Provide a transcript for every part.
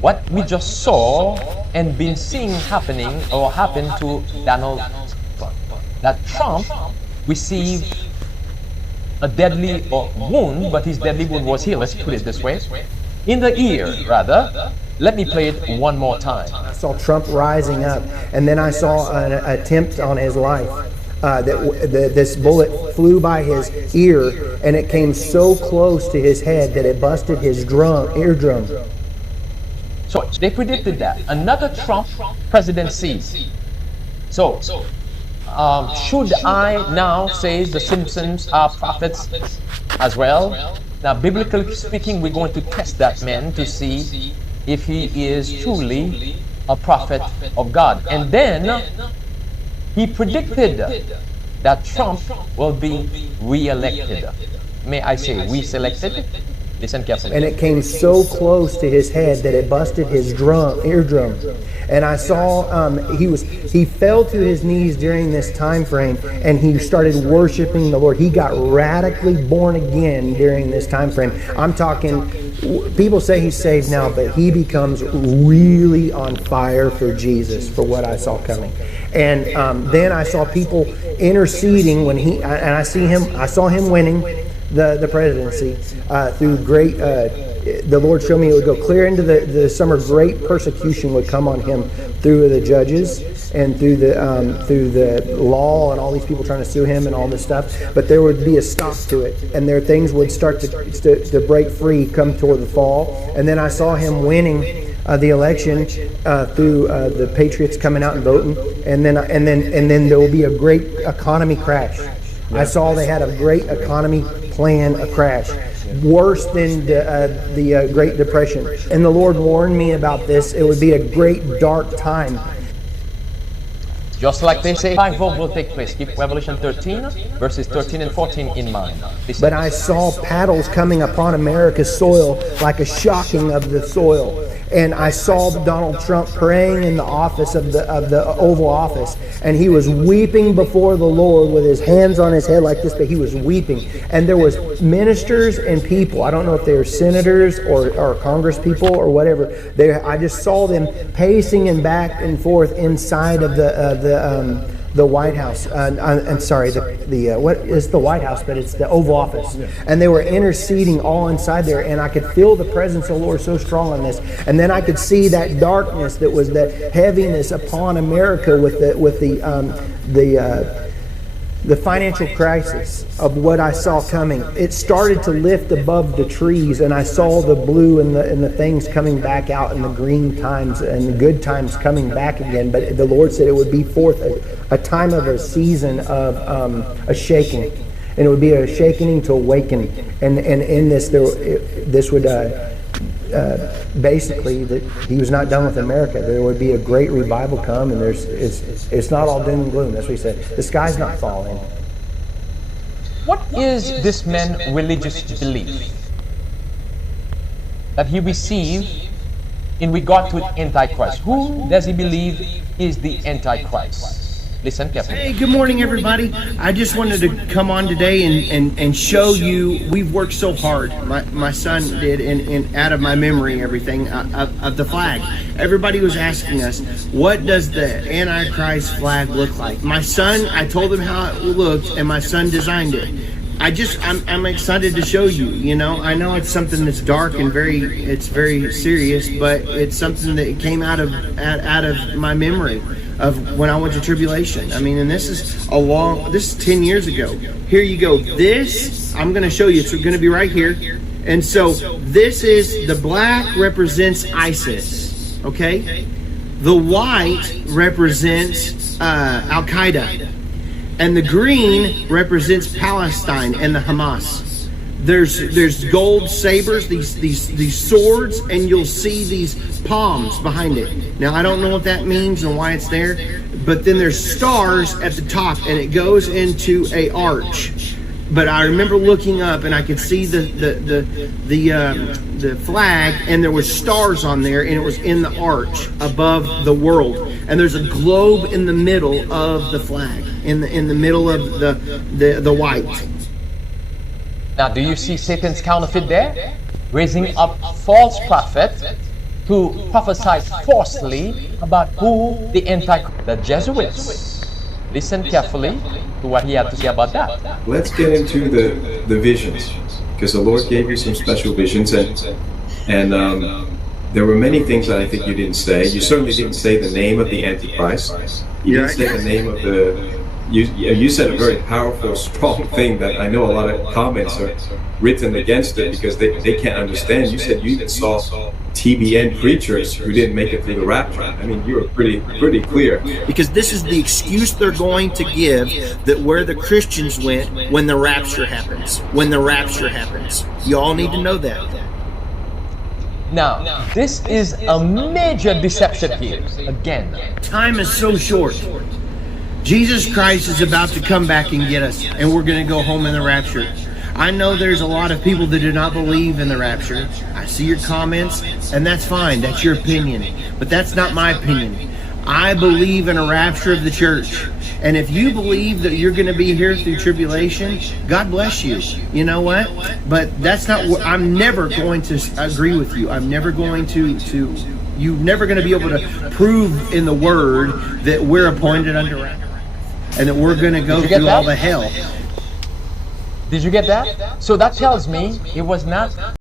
what we just saw and been seeing happening or happened to Donald Trump. That Trump received a deadly wound, but his deadly wound was healed, let's put it this way, in the ear, rather. Let me play it one more time. I saw Trump rising up, and then I saw an attempt on his life. This bullet flew by his ear, and it came so close to his head that it busted his eardrum. So they predicted that. Another Trump presidency. So, should I now say the Simpsons are prophets as well? Now, biblically speaking, we're going to test that man to see if he is truly a prophet of God. And then he predicted that Trump will be re-elected. May I say re-selected? Listen carefully. And it came so close to his head that it busted his eardrum. And I saw he fell to his knees during this time frame, and he started worshiping the Lord. He got radically born again during this time frame. I'm talking, people say he's saved now, but he becomes really on fire for Jesus, for what I saw coming. And then I saw people interceding when I saw him winning the presidency through great. The Lord showed me it would go clear into the summer. Great persecution would come on him through the judges and through the law and all these people trying to sue him and all this stuff. But there would be a stop to it, and things would start to break free come toward the fall. And then I saw him winning the election through the Patriots coming out and voting, and then there will be a great economy crash. I saw they had a great economy plan, a crash, worse than the Great Depression. And the Lord warned me about this. It would be a great dark time. Just like they say, revival will take place. Keep Revelation 13, verses 13 and 14 in mind. Listen. But I saw paddles coming upon America's soil like a shocking of the soil. And I saw Donald Trump praying in the office of the Oval Office, and he was weeping before the Lord with his hands on his head like this, but he was weeping. And there was ministers and people, I don't know if they were senators or Congress people or whatever, I just saw them pacing and back and forth inside of the White House. I'm sorry, what is the White House, but it's the Oval Office. And they were interceding all inside there, and I could feel the presence of the Lord so strong on this. And then I could see that darkness, that was that heaviness upon America with the financial crisis of what I saw coming. It started to lift above the trees, and I saw the blue and the things coming back out, and the green times and the good times coming back again. But the Lord said it would be forth a time of a season of a shaking, and it would be a shaking to awaken. And in this, this would basically, that he was not done with America. There would be a great revival come, and it's not all doom and gloom. That's what he said. The sky's not falling. What is this man's religious belief that he received in regard to Antichrist? Who does he believe is the Antichrist? Listen carefully. Hey, good morning, everybody. I just wanted to come on today and show you, we've worked so hard. My son did, and out of my memory, everything, of the flag. Everybody was asking us, what does the Antichrist flag look like? My son, I told him how it looked, and my son designed it. I'm excited to show you. You know, I know it's something that's dark and it's very serious, but it's something that came out of my memory of when I went to tribulation. I mean, and this is 10 years ago. Here you go. This, I'm going to show you. It's going to be right here. And so this is, the black represents ISIS. Okay? The white represents Al-Qaeda. And the green represents Palestine and the Hamas. There's gold sabers, these swords, and you'll see these palms behind it. Now, I don't know what that means and why it's there, but then there's stars at the top, and it goes into a arch. But I remember looking up, and I could see the flag, and there was stars on there, and it was in the arch above the world. And there's a globe in the middle of the flag, in the middle of the white. Now, do you see Satan's counterfeit there? Raising up false prophets to prophesy falsely about who the Antichrist, the Jesuits. Listen carefully to what he had to say about that. Let's get into the visions, because the Lord gave you some special visions, and there were many things that I think you didn't say. You certainly didn't say the name of the Antichrist. You didn't say the name of the. You said a very powerful, strong thing that I know a lot of comments are written against it because they can't understand. You said you even saw TBN preachers who didn't make it through the rapture. I mean, you were pretty clear. Because this is the excuse they're going to give, that where the Christians went when the rapture happens. When the rapture happens. You all need to know that. Now, this is a major deception here. Again, Time is so short. Jesus Christ is about to come back and get us, and we're going to go home in the rapture. I know there's a lot of people that do not believe in the rapture. I see your comments, and that's fine. That's your opinion. But that's not my opinion. I believe in a rapture of the church. And if you believe that you're going to be here through tribulation, God bless you. You know what? But that's not what I'm never going to agree with you. I'm never going to you're never going to be able to prove in the Word that we're appointed under wrath and that we're going to go through all the hell. did you get that? So that tells me it was not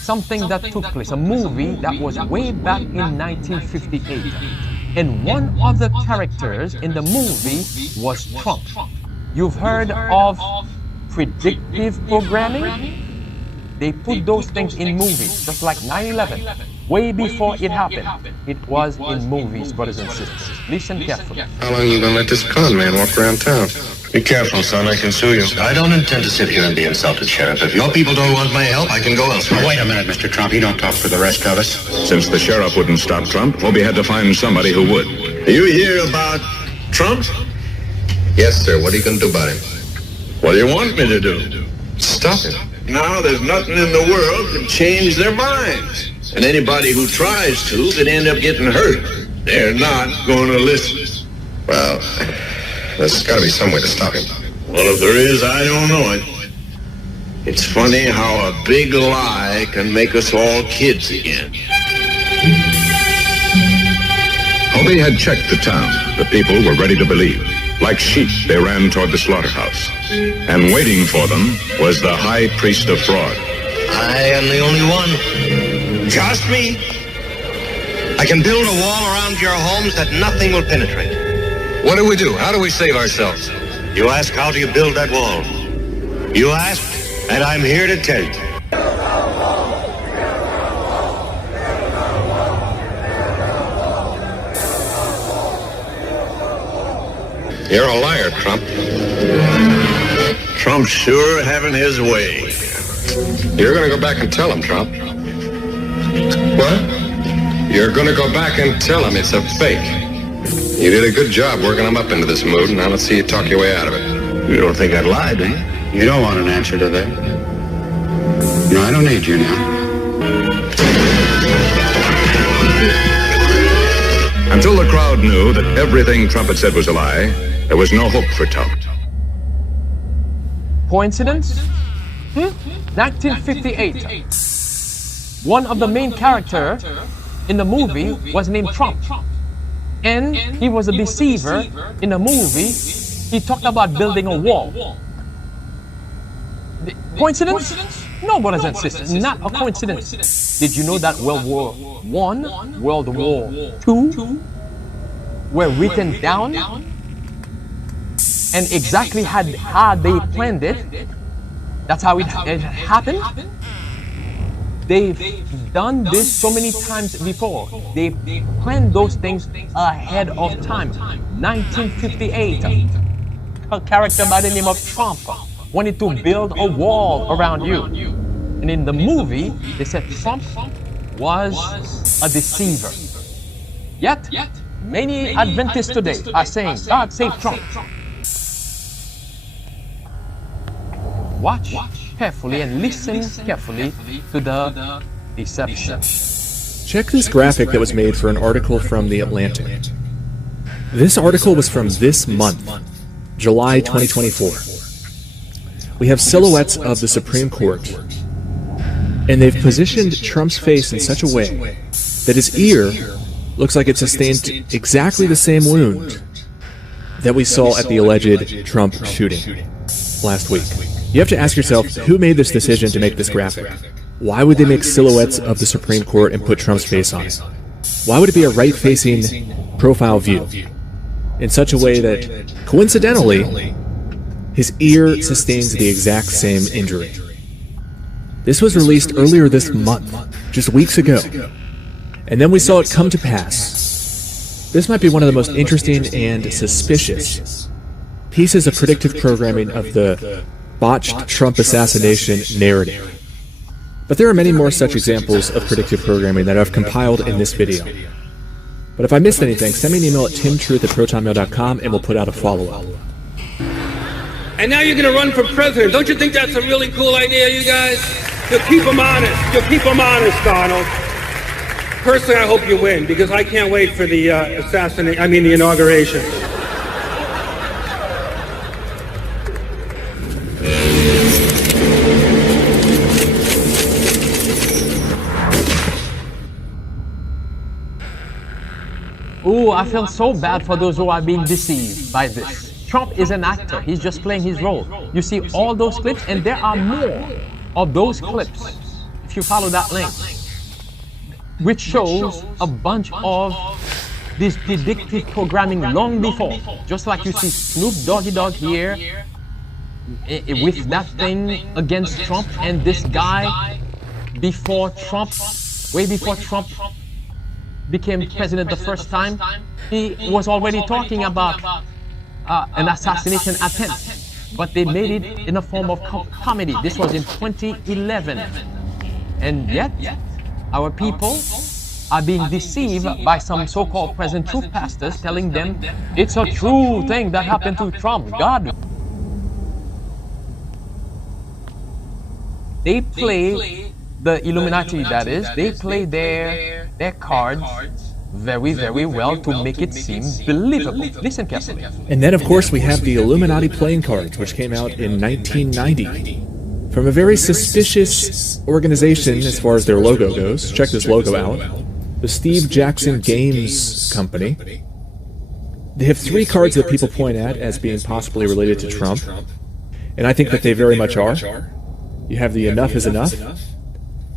something that took place, a movie that was way back in 1958. And one of the characters in the movie was Trump. You've heard of predictive programming? They put those things in movies, just like 9/11. Way before it happened, it was in movies, brothers and sisters. Listen carefully. How long are you going to let this con man walk around town? Be careful, son. I can sue you. I don't intend to sit here and be insulted, Sheriff. If your people don't want my help, I can go elsewhere. Now, wait a minute, Mr. Trump. You don't talk for the rest of us. Since the sheriff wouldn't stop Trump, Hobie had to find somebody who would. You hear about Trump? Yes, sir. What are you going to do about him? What do you want me to do? Stop him. Now, there's nothing in the world can change their minds. And anybody who tries to could end up getting hurt. They're not going to listen. Well, there's got to be some way to stop him. Well, if there is, I don't know it. It's funny how a big lie can make us all kids again. Hobie had checked the town. The people were ready to believe. Like sheep, they ran toward the slaughterhouse. And waiting for them was the high priest of fraud. I am the only one. Just me. I can build a wall around your homes that nothing will penetrate. What do we do? How do we save ourselves? You ask, how do you build that wall? You ask, and I'm here to tell you. You're a liar, Trump. Trump's sure having his way. You're going to go back and tell him, Trump. What? You're going to go back and tell him it's a fake. You did a good job working him up into this mood, and now let's see you talk your way out of it. You don't think I'd lie, do you? You don't want an answer to that. No, I don't need you now. Until the crowd knew that everything Trump had said was a lie, there was no hope for Trump. Coincidence? 1958. One of the main characters in the movie was named Trump. And he was a deceiver in the movie. He talked about building a wall. Coincidence? No, brothers and sisters, not a coincidence. Did you know that World War I, World War II were written down? And exactly how they planned it, that's how it happened. They've done this so many times before. They planned those things ahead of time. 1958, a character by the name of Trump wanted to build a wall around you. And in the movie, they said Trump was a deceiver. Yet, many Adventists today are saying, God save Trump. Watch carefully and listen carefully to the deception. Check this graphic that was made for an article from The Atlantic. This article was from this month, July 2024. We have silhouettes of the Supreme Court, and they've positioned Trump's face in such a way that his ear looks like it sustained exactly the same wound that we saw at the alleged Trump shooting last week. You have to ask yourself, who made this decision to make this graphic? Why would they make silhouettes of the Supreme Court and put Trump's face on it? Why would it be a right-facing profile view in such a way that, coincidentally, his ear sustains the exact same injury? This was released earlier this month, just weeks ago, and then we saw it come to pass. This might be one of the most interesting and suspicious pieces of predictive programming of the botched Trump assassination narrative. But there are many more such examples of predictive programming that I've compiled in this video. But if I missed anything, send me an email at timtruth@protonmail.com and we'll put out a follow-up. And now you're going to run for president. Don't you think that's a really cool idea, you guys? You'll keep them honest. You'll keep them honest, Donald. Personally, I hope you win, because I can't wait for the the inauguration. Ooh, I feel so bad for those who are being deceived by this. Trump is an actor. He's just playing his role. You see all those clips, and there are more of those clips if you follow that link, which shows a bunch of this predictive programming long before, just like you see Snoop Doggy Dogg here with that thing against Trump, and this guy before Trump, way before Trump became president the first time, he was already talking about an assassination attempt, but they made it in a form of comedy. This was in 2011, and yet our people are being deceived by some so-called present truth pastors telling them it's a true thing that happened to Trump. God. They play the Illuminati, that is, they play their cards very, very well to make it seem believable. Listen carefully. And then, of course, we have the Illuminati playing cards, which came out in 1990. From a very suspicious organization as far as their logo goes. Check this logo out. The Steve Jackson Games Company. They have 3 cards that people point at as being possibly related to Trump. And I think that they very much are. You have the enough is enough.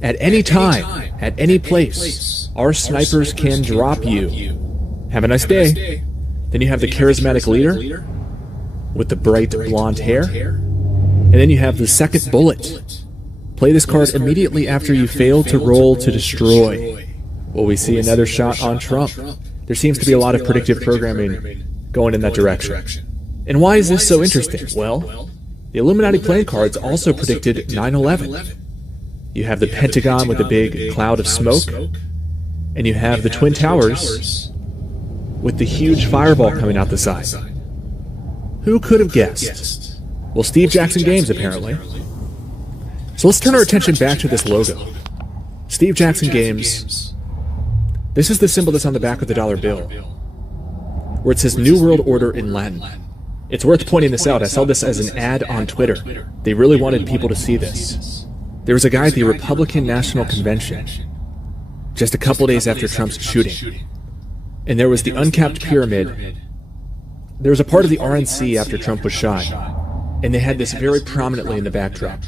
At any time, at any place, our snipers can drop you. Have a nice day. Then you have the charismatic leader with the bright blonde hair. And then you have the second bullet. Play this card immediately after you fail to roll to destroy. Will we see another shot on Trump? There seems to be a lot of predictive programming going in that direction. And why is this so interesting? Well, the Illuminati playing cards also predicted 9/11. You have the Pentagon with a big cloud of smoke, and you have the Twin Towers with the huge fireball coming out the side. Who could have guessed? Well, Steve Jackson Games, apparently. So let's turn our attention back to this logo. Steve Jackson Games. This is the symbol that's on the back of the dollar bill, where it says New World Order in Latin. It's worth pointing this out. I saw this as an ad on Twitter. They really wanted people to see this. There was a guy at the Republican National Convention just a couple days after Trump's shooting, and there was the uncapped pyramid. There was a part of the RNC after Trump was shot, and they had this very prominently in the backdrop.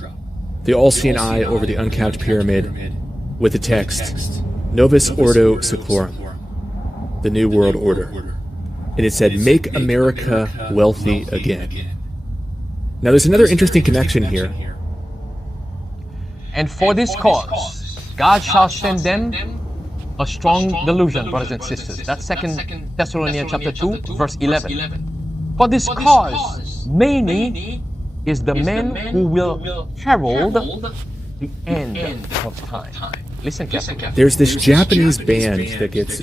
The all-seeing eye over the uncapped pyramid with the text, Novus Ordo Seclorum, the New World Order. And it said, "Make America wealthy again." Now there's another interesting connection here. And for this cause, God shall send them a strong delusion, brothers and sisters. That's 2 Thessalonians chapter 2, verse 11. For this cause, many is the men who will herald the end of time. Listen carefully. There's this Japanese band that gets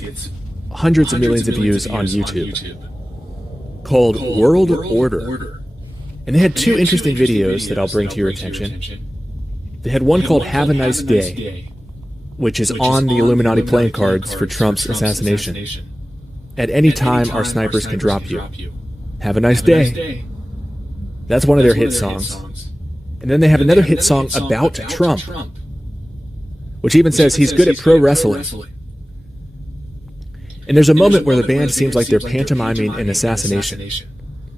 hundreds of millions of views on YouTube called World Order. And they had 2 interesting videos that I'll bring to your attention. They had one called Have a Nice Day, which is on the Illuminati playing cards for Trump's assassination. At any time, our snipers can drop you. Have a nice day. That's one of their hit songs. And then they have another hit song about Trump, which even says he's good at pro wrestling. And there's a moment where the band seems like they're pantomiming an assassination.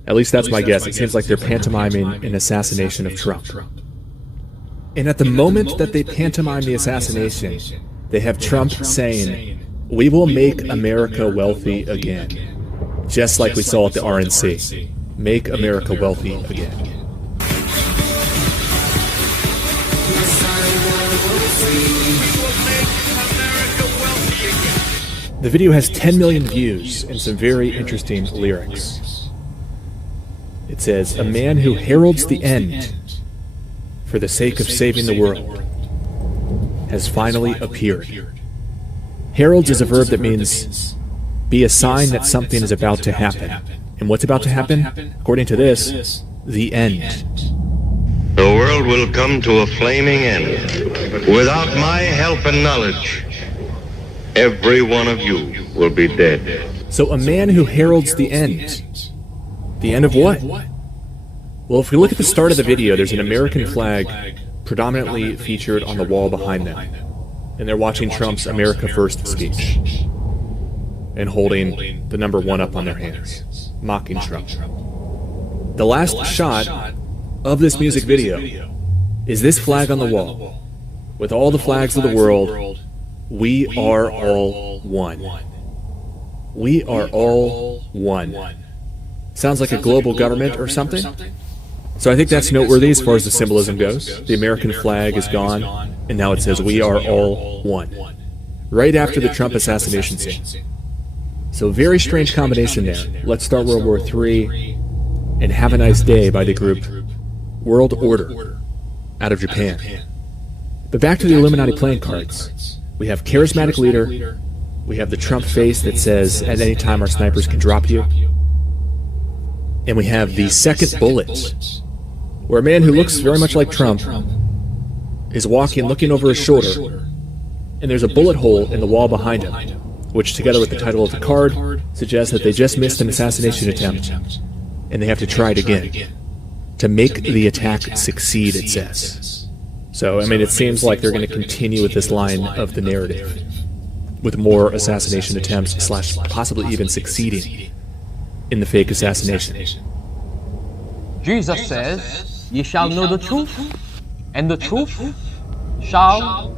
At least that's my guess. It seems like they're pantomiming an assassination of Trump. And at the moment that they pantomime the assassination, they have Trump saying, "We will make America wealthy again." Just like we saw at the RNC. Make America wealthy again. The video has 10 million views and some very interesting lyrics. It says, "A man who heralds the end for the sake of saving the world has finally appeared." Heralds is a verb that means be a sign that something is about to happen. And what's about to happen? According to this, the end. The world will come to a flaming end. Without my help and knowledge, every one of you will be dead. So a man who heralds the end. The end of what? Well, if we look at the start of the video, there's an American flag predominantly featured on the wall behind them. And they're watching Trump's America First speech and holding the number 1 up on their hands, mocking Trump. The last shot of this music video is this flag on the wall. with all the flags of the world, we are all one. We are all one. Sounds like a global government or something? So I think that's noteworthy as far as the symbolism goes. The American flag is gone, and now it says we are all one. Right after the Trump assassination scene. So very strange combination there. Let's Start World War III and Have a Nice Day by the group World Order out of Japan. But back to the Illuminati playing cards. We have charismatic leader. We have the Trump face that says, at any time our snipers can drop you. And we have the second bullet, where a man who looks very much like Trump is walking, looking over his shoulder, and there's a bullet hole in the wall behind him, which, together with the title of the card, suggests that they just missed an assassination attempt, and they have to try it again. To make the attack succeed, it says. So, I mean, it seems like they're going to continue with this line of the narrative, with more assassination attempts, / possibly even succeeding in the fake assassination. Jesus says, "Ye shall know the truth, and the truth shall